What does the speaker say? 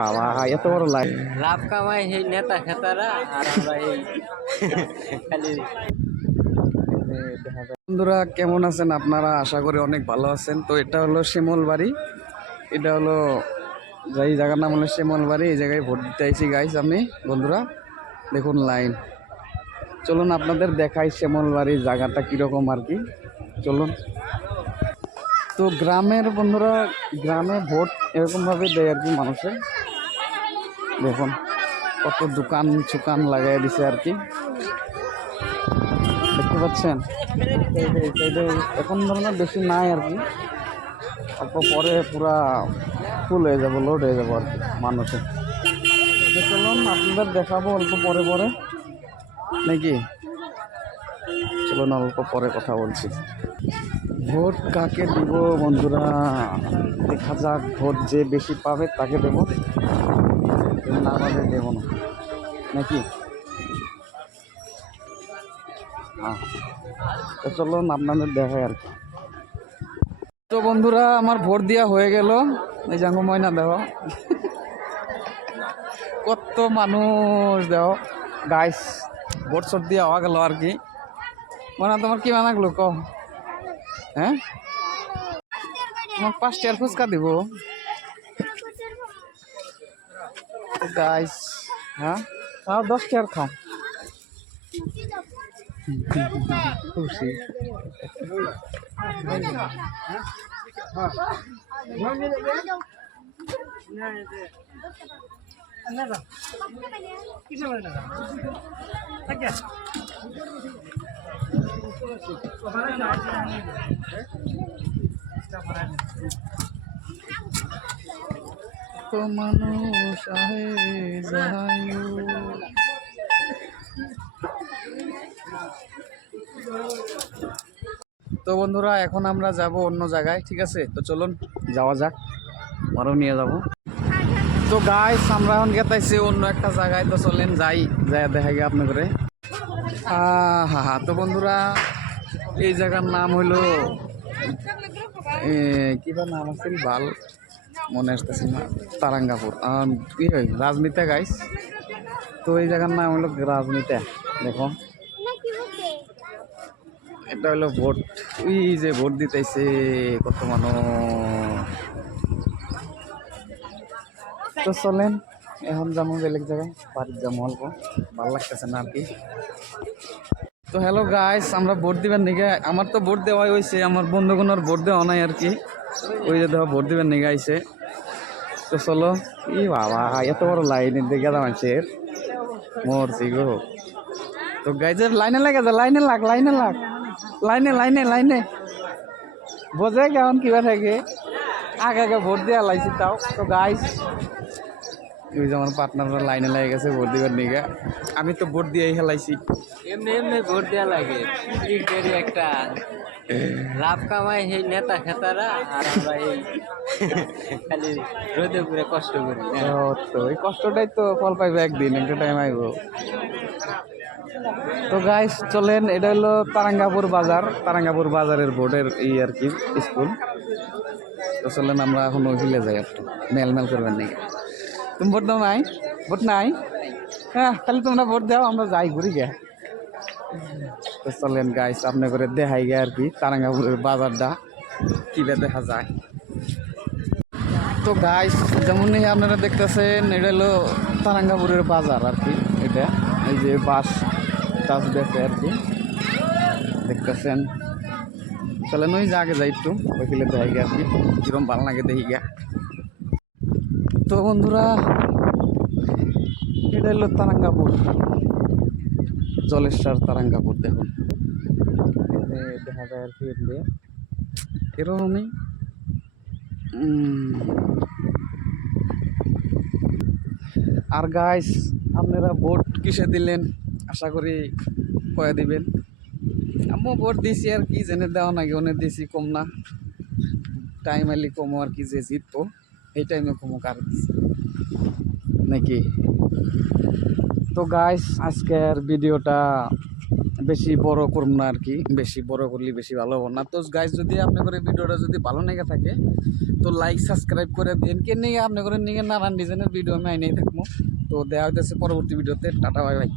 বাবা এত বড় লাইন লাভ কামাই সেই নেতা খেতারা আর আমরা এই খালি বন্ধুরা কেমন আছেন আপনারা? আশা করি অনেক ভালো আছেন। তো এটা হলো শিমল বাড়ি, এটা হলো যেই জায়গার নাম হলো শিমল বাড়ি। এই জায়গায় ভোট দিতে আইছি গাইস আমি। বন্ধুরা দেখুন লাইন, চলুন আপনাদের দেখাই শিমল বাড়ির জায়গাটা কীরকম আর কি। চলুন। তো গ্রামের বন্ধুরা, গ্রামে ভোট এরকমভাবে দেয় আর কি মানুষে। দেখুন কত দোকান ছুকান লাগাই দিছে আর কি, দেখতে পাচ্ছেন। এখন ধরনের বেশি নাই আর কি, অল্প পরে পুরা ফুল হয়ে যাবো, লোড হয়ে যাবো আর কি মানুষে। চলুন আপনাদের দেখাবো অল্প পরে পরে নাকি। চলুন অল্প পরে কথা বলছি। ভোট কাকে দিব বন্ধুরা, দেখা যাক। ভোট যে বেশি পাবে তাকে দেব, না পাবে দেব না নাকি। হ্যাঁ, তো চলুন আপনাদের দেখায় আর কি। তো বন্ধুরা আমার ভোট দেওয়া হয়ে গেল। এই জাঙ্গু ময়না দেহ কত মানুষ দেহ গাইস, ভোট শোট দিয়ে হওয়া গেল আর কি। মনে তোমার কি মানাগলো ক? হ্যাঁ, তোমার 5 টাকার ফুচকা দিব গাইস। হ্যাঁ খাও, 10 টাকার খাও। খুশি তো মানুষ আহে যাহায়ু। তো বন্ধুরা এখন আমরা যাব অন্য জায়গায়, ঠিক আছে? তো চলুন যাওয়া যাক, আরও নিয়ে যাব। তো গাইস আমরা এখন গেতাইছি অন্য একটা জায়গায়, তো চলেন যাই, যাই দেখা গে আপনি করে। হা হা। তো বন্ধুরা এই জায়গার নাম হইলো কিবা নাম আছে বাল মনে আসতেছে না, তারাঙ্গাপুর কি হয় রাজমিতা গাইস। তো এই জায়গার নাম হলো রাজমিতা। দেখো এটা হলো ভোট, ওই যে ভোট দিতেছে কত মানুষ। তো চলেন এখন যাবো বেলেগ জায়গায়, বাড়ির যাবো অল্প, ভালো লাগতেছে না আর কি। তো হ্যালো গাইস, আমরা ভোট দিবেন নিগে, আমার তো ভোট দেওয়াই হয়েছে, আমার বন্ধুগুলোর ভোট দেওয়া নাই আর কি। ওই যে দেখো ভোট দিবেন নিগে আইসে। তো চলো। ই বাবা এত বড় লাইন দেখে দাম মানুষের মরছি গো। তো গাইজের লাইনে লাগে যা, লাইনে লাগ, লাইনে লাগ, লাইনে লাইনে লাইনে বোঝে কেমন কিবা থাকে। আগে আগে ভোট দেওয়া লাইছি তাও। তো গাইস ওই যে আমার পার্টনাররা লাইনে লেগে গেছে ভোট দিবার নিগে। আমি তো ভোট দিয়েই খেলাইছি। এমনি এমনি ভোট দেওয়া লাগে একটা লাভ কামাই সেই নেতা খেতারা আর আমরা এই খালি রোদে পুরে কষ্ট করি। তো এই কষ্টটাই তো ফল পাইবে একদিন, একটা টাইম আইব। তো গাইস চলেন, এটা হলো তারাঙ্গাপুর বাজার, তারাঙ্গাপুর বাজারের ভোটের এই আর কি স্কুল। তো চলেন আমরা এখন ওইলে যাই, একটু মেলমেল করবেন নাকি। তুমি ভোট দাও নাই? ভোট নাই? হ্যাঁ তাহলে তোমরা ভোট দাও, আমরা যাই ঘুরি গে। তো চলেন গাইস আপনি করে দেখাই গে আর কি তারাঙ্গাপুরের বাজারটা কিভাবে দেখা যায়। তো গাইস যেমনই আপনারা দেখতেছেন এটা হলো তারাঙ্গাপুরের বাজার আর কি। এটা এই যে বাস টাস দেখে আর কি দেখতেছেন। চলেন ওই আগে যাই একটু, ওইখানে দেখাই গে আর কি কিরম ভালো লাগে দেখি গে। তো বন্ধুরা এটা হলো তারাঙ্গাপুর, জলেশ্বর তারাঙ্গাপুর। দেখুন দেখা যায় আর কি এরকমই। আর গাইস আপনারা ভোট কিসে দিলেন আশা করি কয়ে দিবেন। আমিও ভোট দিয়েছি আর কি, জেনে দেওয়া নাকি অনেক দিয়েছি, কম না টাইম আলি কমো আর কি, যে জিতবো এই টাইমে কমো কার নাকি। তো গাইস আজকের ভিডিওটা বেশি বড় করব না আর কি, বেশি বড় করলে বেশি ভালো হবে না। তো গাইজ যদি আপনাদের ভিডিওটা যদি ভালো লেগে থাকে তো লাইক সাবস্ক্রাইব করে দিন, কে নিয়ে আপনাদের নিয়ে নানান ডিজাইনের ভিডিও আমি আইনেই থাকবো। তো দেখা হইতেছে পরবর্তী ভিডিওতে, টাটা বাই বাই।